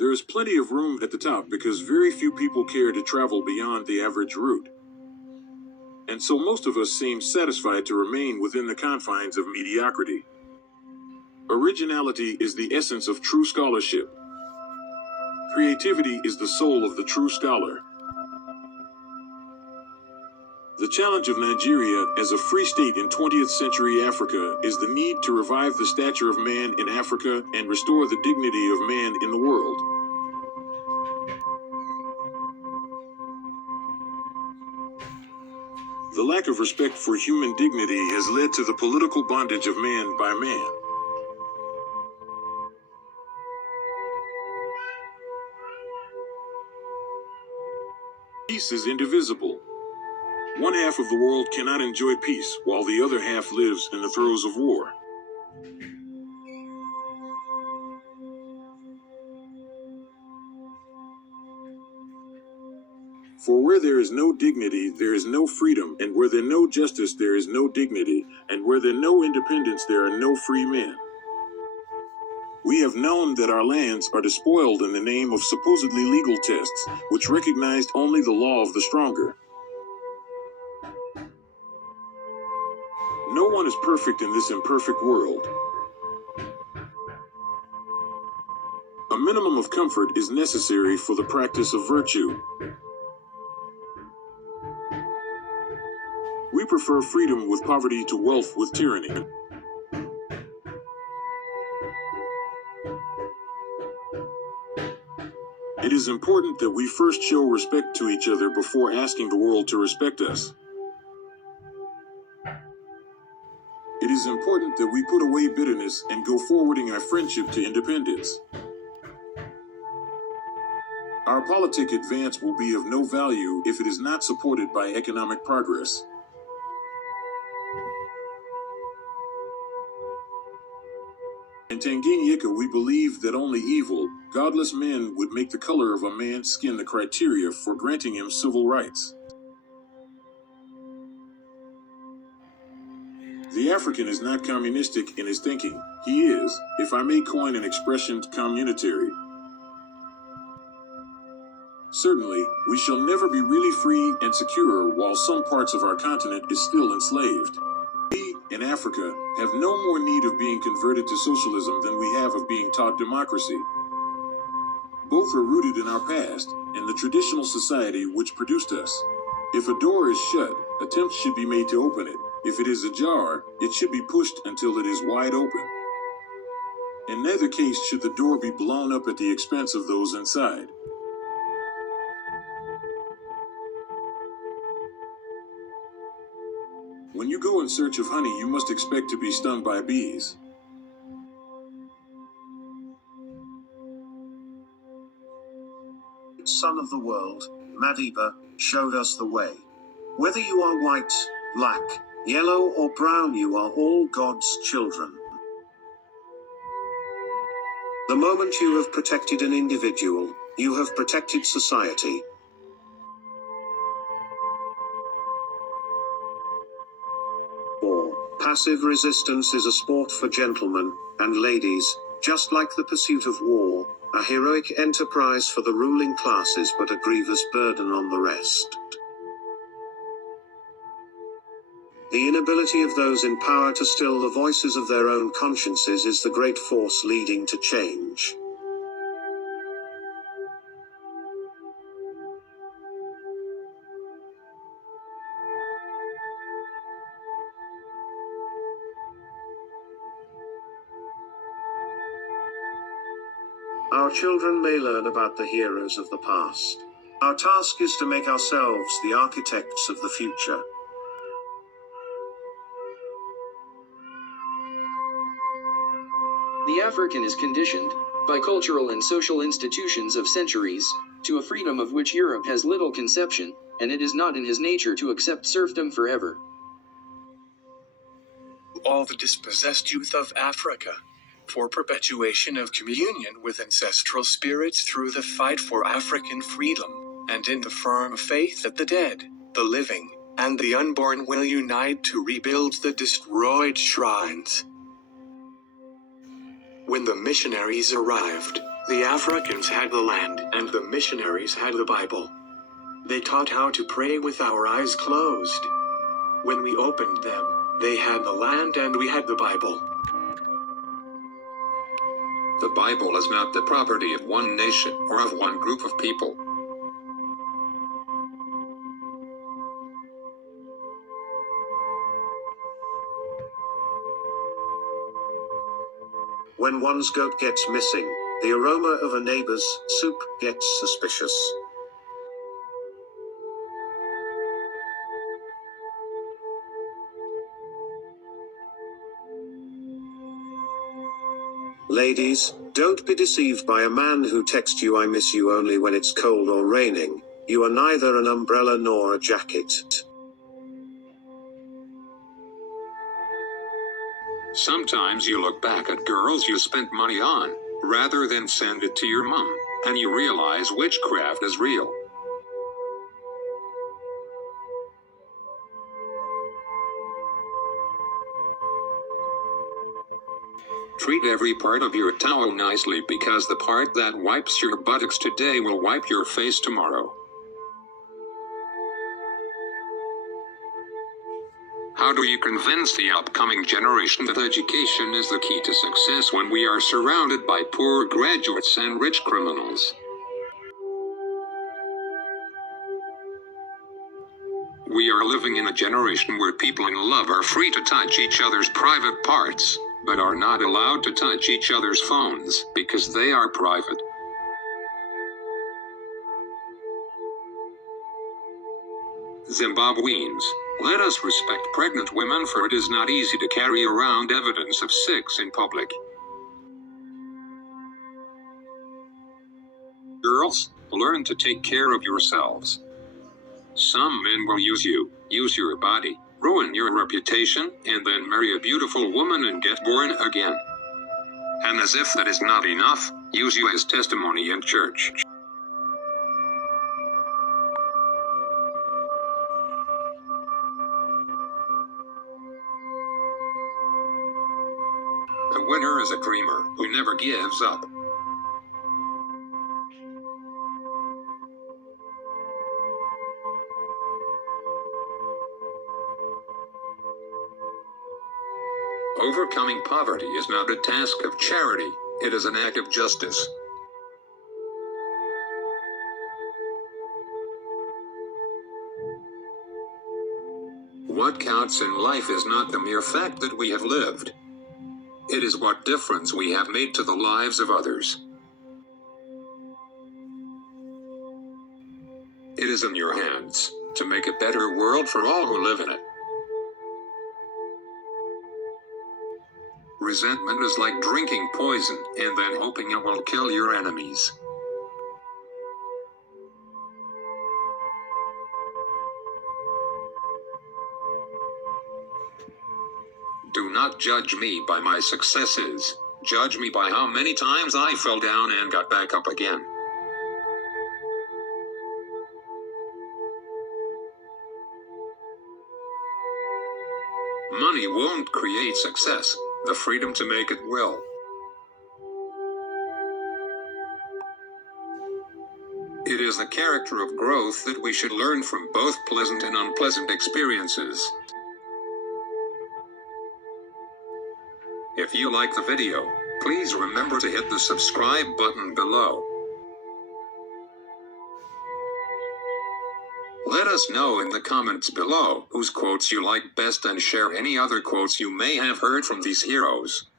There is plenty of room at the top because very few people care to travel beyond the average route. And so most of us seem satisfied to remain within the confines of mediocrity. Originality is the essence of true scholarship. Creativity is the soul of the true scholar. The challenge of Nigeria as a free state in 20th century Africa is the need to revive the stature of man in Africa and restore the dignity of man in the world. The lack of respect for human dignity has led to the political bondage of man by man. Peace is indivisible. One half of the world cannot enjoy peace, while the other half lives in the throes of war. For where there is no dignity, there is no freedom, and where there is no justice, there is no dignity, and where there is no independence, there are no free men. We have known that our lands are despoiled in the name of supposedly legal tests, which recognized only the law of the stronger. No one is perfect in this imperfect world. A minimum of comfort is necessary for the practice of virtue. We prefer freedom with poverty to wealth with tyranny. It is important that we first show respect to each other before asking the world to respect us. It is important that we put away bitterness and go forwarding our friendship to independence. Our politic advance will be of no value if it is not supported by economic progress. In Tanganyika, we believe that only evil, godless men would make the color of a man's skin the criteria for granting him civil rights. The African is not communistic in his thinking. He is, if I may coin an expression, communitary. Certainly, we shall never be really free and secure while some parts of our continent is still enslaved. We, in Africa, have no more need of being converted to socialism than we have of being taught democracy. Both are rooted in our past, and the traditional society which produced us. If a door is shut, attempts should be made to open it. If it is ajar, it should be pushed until it is wide open. In neither case should the door be blown up at the expense of those inside. When you go in search of honey, you must expect to be stung by bees. Son of the world, Madiba, showed us the way. Whether you are white, black, yellow or brown, you are all God's children. The moment you have protected an individual, you have protected society. Passive resistance is a sport for gentlemen and ladies, just like the pursuit of war, a heroic enterprise for the ruling classes but a grievous burden on the rest. The inability of those in power to still the voices of their own consciences is the great force leading to change. Our children may learn about the heroes of the past. Our task is to make ourselves the architects of the future. The African is conditioned, by cultural and social institutions of centuries, to a freedom of which Europe has little conception, and it is not in his nature to accept serfdom forever. All the dispossessed youth of Africa, for perpetuation of communion with ancestral spirits through the fight for African freedom, and in the firm faith that the dead, the living, and the unborn will unite to rebuild the destroyed shrines. When the missionaries arrived, The Africans had the land, and the missionaries had the Bible. They taught how to pray with our eyes closed. When we opened them, they had the land and we had the Bible. The Bible is not the property of one nation or of one group of people. When one's goat gets missing, the aroma of a neighbor's soup gets suspicious. Ladies, don't be deceived by a man who texts you "I miss you" only when it's cold or raining. You are neither an umbrella nor a jacket. Sometimes you look back at girls you spent money on, rather than send it to your mom, and you realize witchcraft is real. Treat every part of your towel nicely, because the part that wipes your buttocks today will wipe your face tomorrow. How do you convince the upcoming generation that education is the key to success when we are surrounded by poor graduates and rich criminals? We are living in a generation where people in love are free to touch each other's private parts, but are not allowed to touch each other's phones because they are private. Zimbabweans, let us respect pregnant women, for it is not easy to carry around evidence of sex in public. Girls, learn to take care of yourselves. Some men will use you, use your body, ruin your reputation, and then marry a beautiful woman and get born again. And as if that is not enough, use you as testimony in church. A winner is a dreamer who never gives up. Overcoming poverty is not a task of charity, it is an act of justice. What counts in life is not the mere fact that we have lived. It is what difference we have made to the lives of others. It is in your hands to make a better world for all who live in it. Resentment is like drinking poison and then hoping it will kill your enemies. Do not judge me by my successes. Judge me by how many times I fell down and got back up again. Money won't create success. The freedom to make it will. It is the character of growth that we should learn from both pleasant and unpleasant experiences. If you like the video, please remember to hit the subscribe button below. Let us know in the comments below whose quotes you like best, and share any other quotes you may have heard from these heroes.